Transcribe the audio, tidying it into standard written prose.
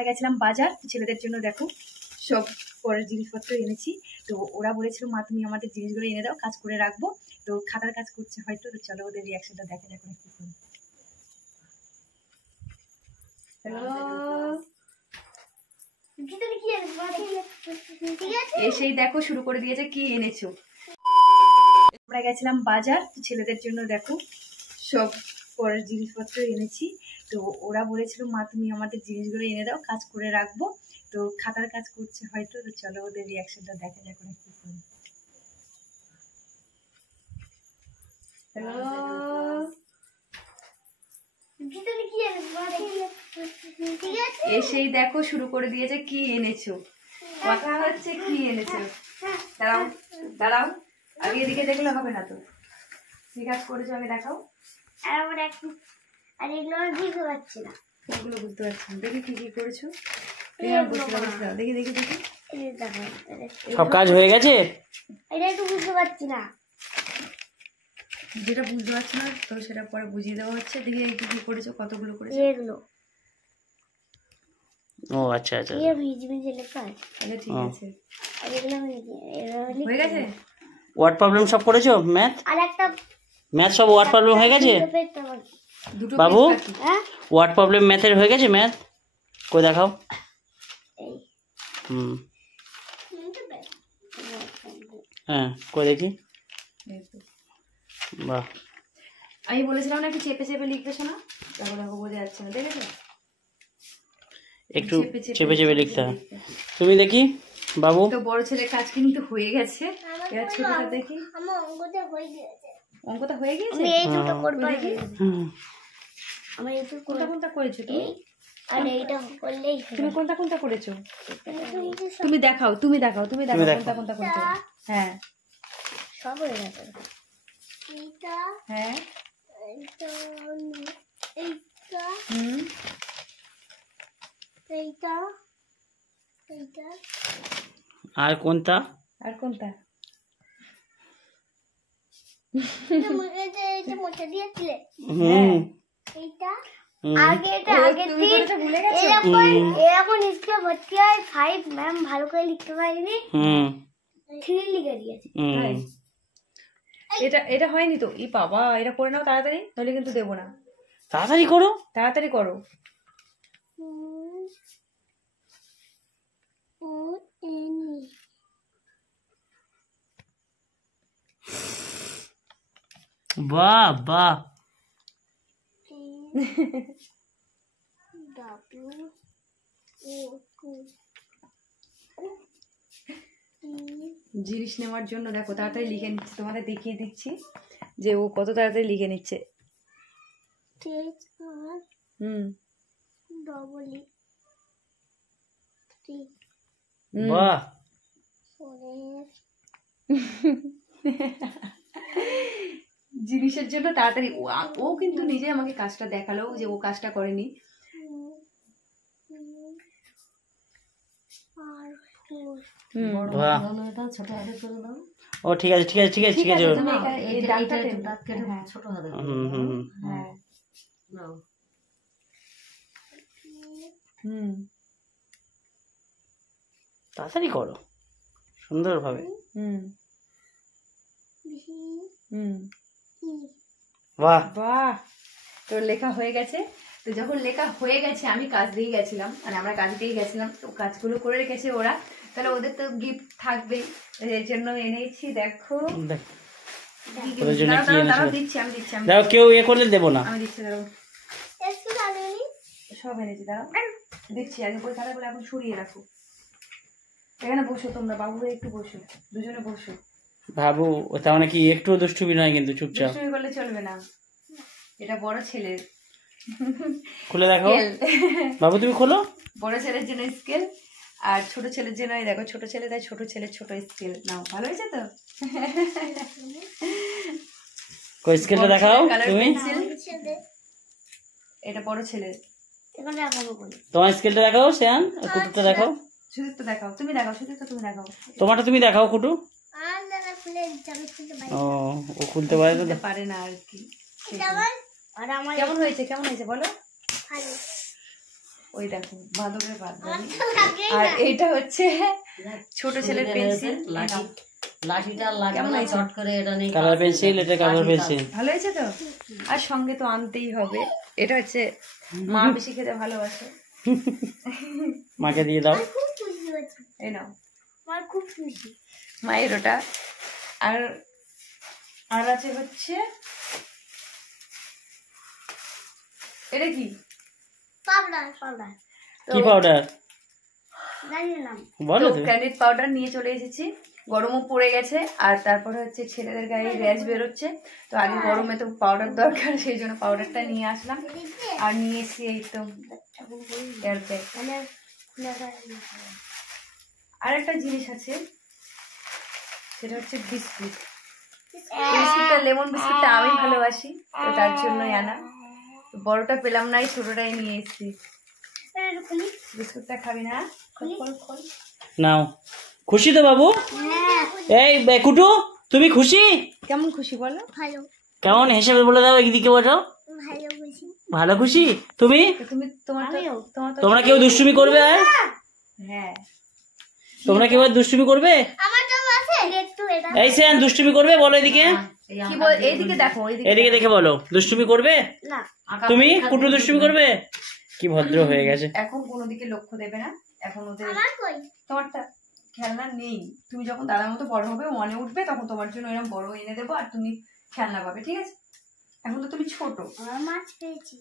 আমরা গেছিলাম বাজার, ছেলেদের জন্য দেখো সব পরের জিনিসপত্র এনেছি। তো ওরা বলেছিল মা তুমি আমাদের জিনিসগুলো এনে দাও, কাজ করে রাখবো। তো খাতার কাজ করছে হয়তো, তো চলো ওদের রিয়াকশনটা দেখা যাক কি করে। এসেই দেখো শুরু করে দিয়েছে কি এনেছো। আমরা গেছিলাম বাজার, ছেলেদের জন্য দেখো সব পরের জিনিসপত্র এনেছি। তো ওরা বলেছিল মা তুমি আমাদের জিনিসগুলো এনে দাও, কাজ করে রাখবো। তো খাতার কাজ করছে হয়তো, তো চলো ওদের রিয়াকশনটা দেখা যাক কি করে। এসেই দেখো শুরু করে দিয়েছে কি এনেছো। কথা হচ্ছে কি এনেছো। দাঁড়াও দাঁড়াও, আগে এদিকে দেখলে হবে না তো। কি কাজ করেছো আগে দেখাও। আর এগুলো আমি বুঝতে পারছি না, এগুলো বুঝতে পারছি না। দেখি কি কি করেছো। দেখি দেখি দেখি সব কাজ হয়ে গেছে। এটা একটু বুঝতে পারছি না, যেটা বুঝতে পারছি না তো সেটা পরে বুঝিয়ে দেওয়া হচ্ছে। দেখি কি কি করেছো, কতগুলো করেছো। এগুলো ও আচ্ছা আচ্ছা, ये बीच में से लिखा है। আচ্ছা ঠিক আছে, और এগুলো আমি হয়ে গেছে। ওয়ার্ড প্রবলেম সব করেছো? ম্যাথ আর একটা ম্যাথ সব ওয়ার্ড প্রবলেম হয়ে গেছে দুটো বাবু? পেজ বাকি। হ্যাঁ ওয়ার্ড প্রবলেম ম্যাথের হয়ে গেছে? ম্যাথ কই দেখাও। এই হুম হ্যাঁ কই দেখি। এই তো। বাহ, আমি বলেছিলাম না একটু চেপে চেপে লিখবে শোনা, তারপর দেখো বোঝা যাচ্ছে না। দেখেছো একটু চেপে চেপে লিখতে হয়। তুমি দেখি বাবু। তো বড় ছেলের কাজ কিন্তু হয়ে গেছে, এবার ছোটটা দেখি। আমার অঙ্কটা হয়ে গেছে, অঙ্কটা হয়ে গেছে। আমি এই দুটো করব দেখি আমি এই দুটো কোনটা কোনটা করেছো তুমি। আর এইটা করলেই তুমি কোনটা কোনটা করেছো তুমি দেখাও, তুমি দেখাও, তুমি দেখাও কোনটা কোনটা করেছো। হ্যাঁ সব হয়ে গেছে। এইটা হ্যাঁ এইটা এইটা হুম এইটা এইটা আর কোনটা? আর কোনটা। এটা মোটা দিয়েছিলে হুম এইটা হুম। আগে এটা আগে তুমি তো এটা ভুলে গেছো। এরকম স্কুলে ভর্তি হয় 5 ম্যাম ভালো করে লিখতে পারিনি, হুম 3 লিখে দিয়েছে। হুম। এটা এটা হয়নি তো। ই বাবা, এটা করে নাও তাড়াতাড়ি, তাহলে কিন্তু দেবো না। তাড়াতাড়ি করো। তাড়াতাড়ি করো। বাহ বাহ, জিনিস নেওয়ার জন্য দেখো তাড়াতাড়ি লিখে নিচ্ছে, তোমাদের দেখিয়ে দিচ্ছি যে ও কত তাড়াতাড়ি লিখে নিচ্ছে। হুম বাহ। জিনিসের জন্য তাড়াতাড়ি ও কিন্তু নিজে আমাকে কাজটা দেখালো যে ও কাজটা করেনি। বাহ। ও ঠিক আছে ঠিক আছে ঠিক আছে ঠিক আছে। হুম হুম হুম তাড়াতাড়ি করো সুন্দরভাবে। হুম হুম বাহ বাহ, তোর লেখা হয়ে গেছে। তো যখন লেখা হয়ে গেছে আমি কাজ দিয়ে গেছিলাম, মানে আমরা কাজ দিয়ে গেছিলাম, তো কাজগুলো করে রেখেছে ওরা, তাহলে ওদের তো গিফট থাকবে, এর জন্য এনেছি। দেখো ওদের জন্য কি এনেছো? দিচ্ছি আমি দিচ্ছি আমি দাও, কেউ এ করলে দেবো না। আমি দিচ্ছি দাঁড়াও। সব এনেছি দাঁড়াও, দিচ্ছি। আগে বই খাতাগুলো এখন সরিয়ে রাখো। এখানে বসো তোমরা, বাবু একটু বসো, দুজনে বসো। ভাবু ও তার মানে কি একটু দুষ্টুমি নয় কিন্তু, চুপচাপ। দুষ্টুমি করলে চলবে না, এটা বড় ছেলের। খুলে দেখো বাবু, তুমি খোলো। বড় ছেলের জন্য স্কেল, আর ছোট ছেলের জন্য এই দেখো ছোট ছেলে, তাই ছোট ছেলের ছোট স্কেল নাও। ভালো হয়েছে তো। কই স্কেলটা দেখাও তুমি। এটা বড় ছেলের। তোমার স্কেলটা দেখাও শ্যান, কুটুটা দেখাও। সুদীপ তো দেখাও, তুমি দেখাও সুদীপ তো, তুমি দেখাও। তোমারটা তুমি দেখাও কুটু। ও ও খুলতে পারে না, পারে না আর কি। আর আমার কেমন হয়েছে কেমন হয়েছে বলো। ওই দেখো বাঁদরের বাদবাড়ি। আর এইটা হচ্ছে ছোট ছেলের পেন্সিল। লাঠিটা লাগে শর্ট করে এটা নেই কালার পেন্সিল, এটা কালার পেন্সিল। ভালো হয়েছে তো? আর সঙ্গে তো আনতেই হবে। এটা হচ্ছে মা বেশি খেতে ভালোবাসে, মাকে দিয়ে দাও। খুব খুশি হয়েছে, এই নাও আমার খুব খুশি। মায়ের ওটা। আর আর আছে হচ্ছে এটা কি পাউডার পাউডার কি পাউডার জানি না। বলো তো। ক্যান্ডিড পাউডার নিয়ে চলে এসেছি, গরমও পড়ে গেছে। আর তারপরে হচ্ছে ছেলেদের গায়ে র্যাশ বেরোচ্ছে, তো আগে গরমে তো পাউডার দরকার, সেই জন্য পাউডারটা নিয়ে আসলাম। আর নিয়ে এসেছি এই তো এয়ার প্যাক। আর একটা জিনিস আছে, সেটা হচ্ছে বিস্কুট। বিস্কুটটা লেমন বিস্কুটটা আমি ভালোবাসি, তো তার জন্যই আনা। তো বড়টা পেলাম না, ছোটটাই নিয়ে এসেছি। বিস্কুটটা খাবি না? নাও। খুশি তো বাবু? এই কুটু তুমি খুশি? কেমন খুশি বলো? ভালো কেমন হিসেবে বলে দাও, একদিকে বলো। ভালো খুশি। ভালো খুশি তুমি? তুমি তোমার তোমরা কেউ দুষ্টুমি করবে? আর হ্যাঁ, তোমরা কেউ আর দুষ্টুমি করবে? আমার তো আছে একটু এটা। এই সেন দুষ্টুমি করবে? বলো এদিকে, কি বল, এইদিকে দেখো, এদিকে দেখে বলো। দুষ্টুমি করবে না তুমি? কুটু দুষ্টুমি করবে? কি ভদ্র হয়ে গেছে। এখন কোনো দিকে লক্ষ্য দেবে না, এখন ওদের আমার কই তোমারটা খেলনা নেই। তুমি যখন দাদার মতো বড় হবে, মনে উঠবে, তখন তোমার জন্য এরকম বড় এনে দেবো আর তুমি খেলনা পাবে, ঠিক আছে? এখন তো তুমি ছোট। আমার মাছ পেয়েছি।